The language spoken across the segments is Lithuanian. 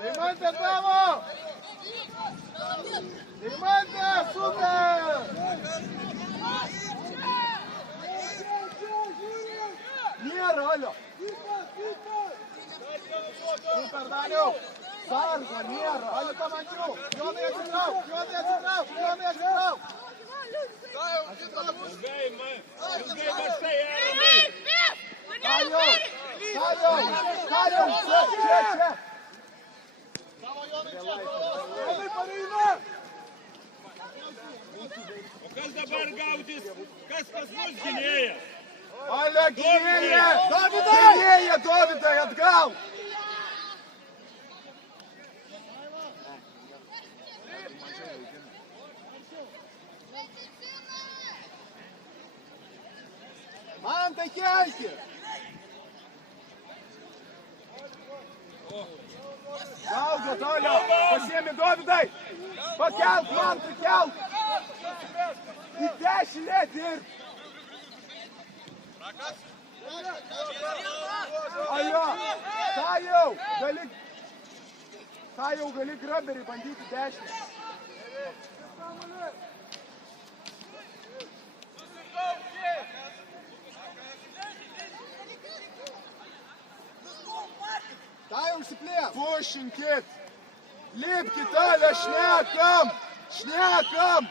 Deimantė tavo! Deimantė, super! Nėra, alio! Super, Daniau! Sarga, nėra! Alio, tą mačiau! Jonai atsitrauk! Jonai atsitrauk! Jonai atsitrauk! Ilgai maštai, Aronai! Daniau! Daniau! Daniau! Čia! Jonai, pareina! O kas dabar gaudys? Kas pas mus gynėja? Alio, gynėja! Gynėja, Dovydai, atgal! Man tai kelki! Gaudo, toliau! Pasiemi, Dovydai! Pakelk, man, pakelk! Į dešinę dirb! Alio, tą jau gali graberį bandyti dešinę. Tai užsiplėk. Pušinkit. Lipkit, Alio, šnekam. Šnekam.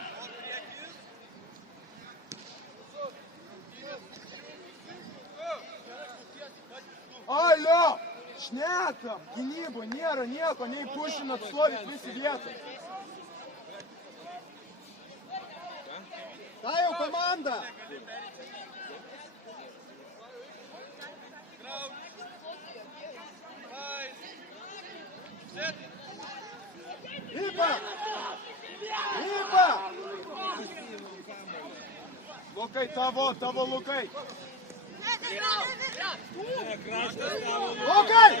Alio, šnekam. Gynybo nėra nieko, nei pušinat stovit visi vietoj. Tai jau komanda. Lipa! Lipa! Lukai, tavo Lukai!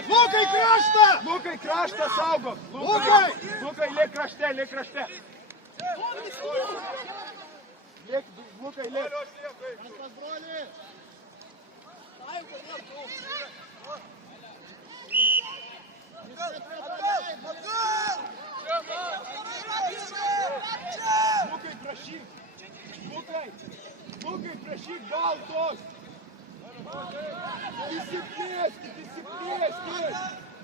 Lukai, kraštą! Lukai, kraštą saugok! Lukai, liek krašte! Lukai, liek! Lukai, prašyk baltos! Įsiplėskit!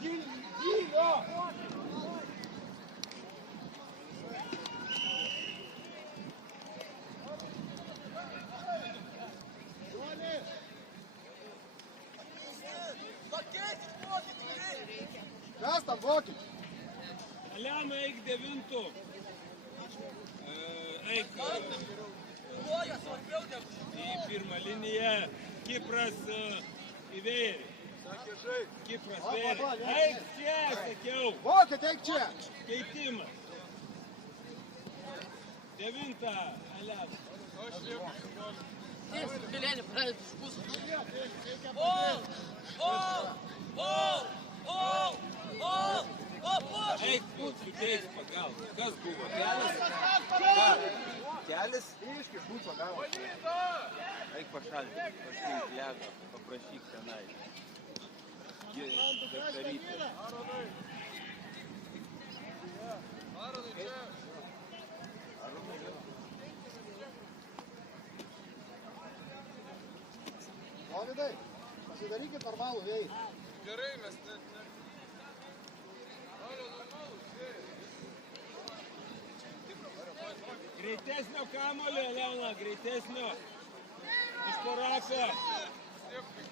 Gylio! Kas tam vokit? Aliama, eik 9. Eik į pirmą liniją. Kipras į vėrį. Kipras vėrį. Eik čia, sakiau. Vokit, eik čia. Keitimas. 9. Aliama. Gilėnį pradėt išpūs. Eik, suteiks pagalbą. Kas buvo? Kelis? Iškis būtų pagalbą. Eik pašalti, pašalti ledą, paprašyk tenai. Daktaryti. Dovydai, pasidarykit normalų vėjį. Gerai, mes net... Greitesnio kamulio, Leona, greitesnio. Iš porako.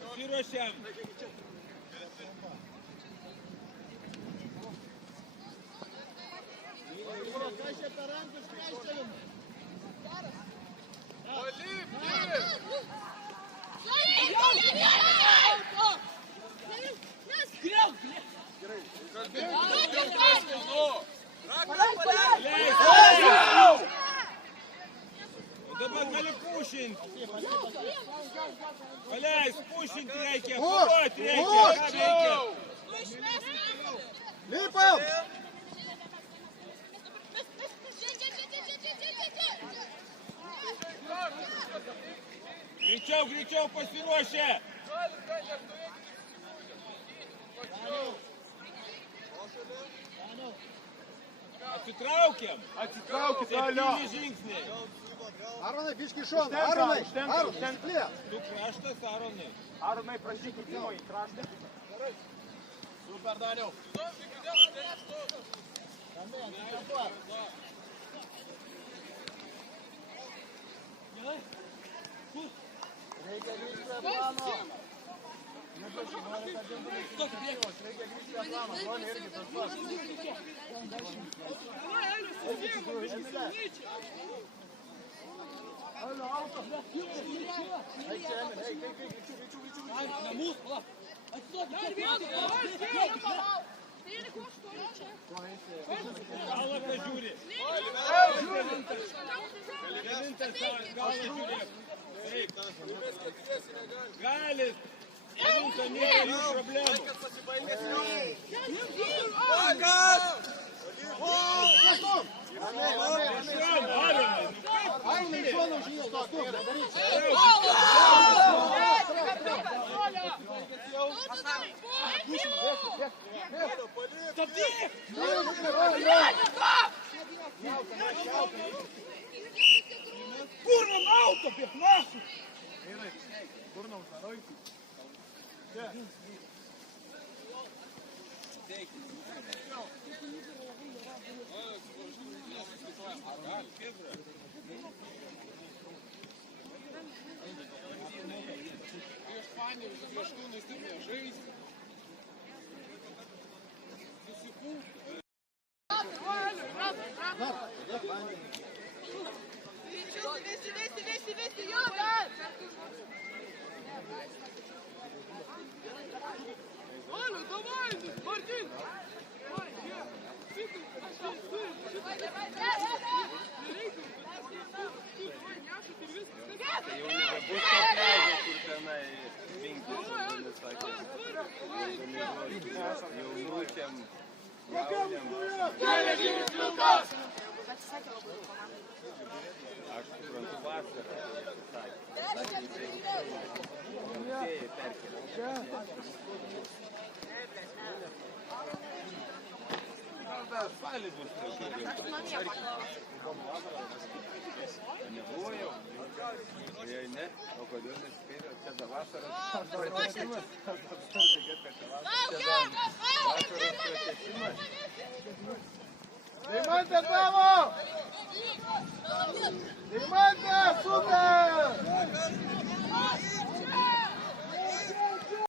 Pasiruošiam. Dabar gali pušinti. Paleis, pušinti reikia, kovoti reikia. Lipam! Greičiau, greičiau pasiruošę. Atsitraukiam. Atsitraukit, alio. 7 žingsniai. Aronai, biški šon. Aronai, Aronai, plės. Tu kraštas, Aronai. Aronai, prašyk įkimo į kraštą. Super, Daniau. Reikia grįžti prie plano. Reikia grįžti prie plano. Broliai irgi tas pats. Alio, autos. Eik čia, Emil, eik, greičiau. Galą pažiūri. Galit. Rinka, nėra jų problemų. Aronai, šoną užėjęs, tos tu, nedaryk. Kurva auto, pie plasų. Kurna uždaroj. Вести, Йодан! Алло, давай, Мартин! Tai jau nebebus to pliažo, kur tenai vinkis, sakė. Jaunučiam, jauniam. Aš suprantu vasarą, sakė. Rugsėjį perkeliam. Gal spalį bus tokių. Nebuvo jau. Jei ne, o kodėl nespėjo, čia da vasaros pratęsimas. Vasaros pratęsimas. Deimante, bravo! Deimante, super!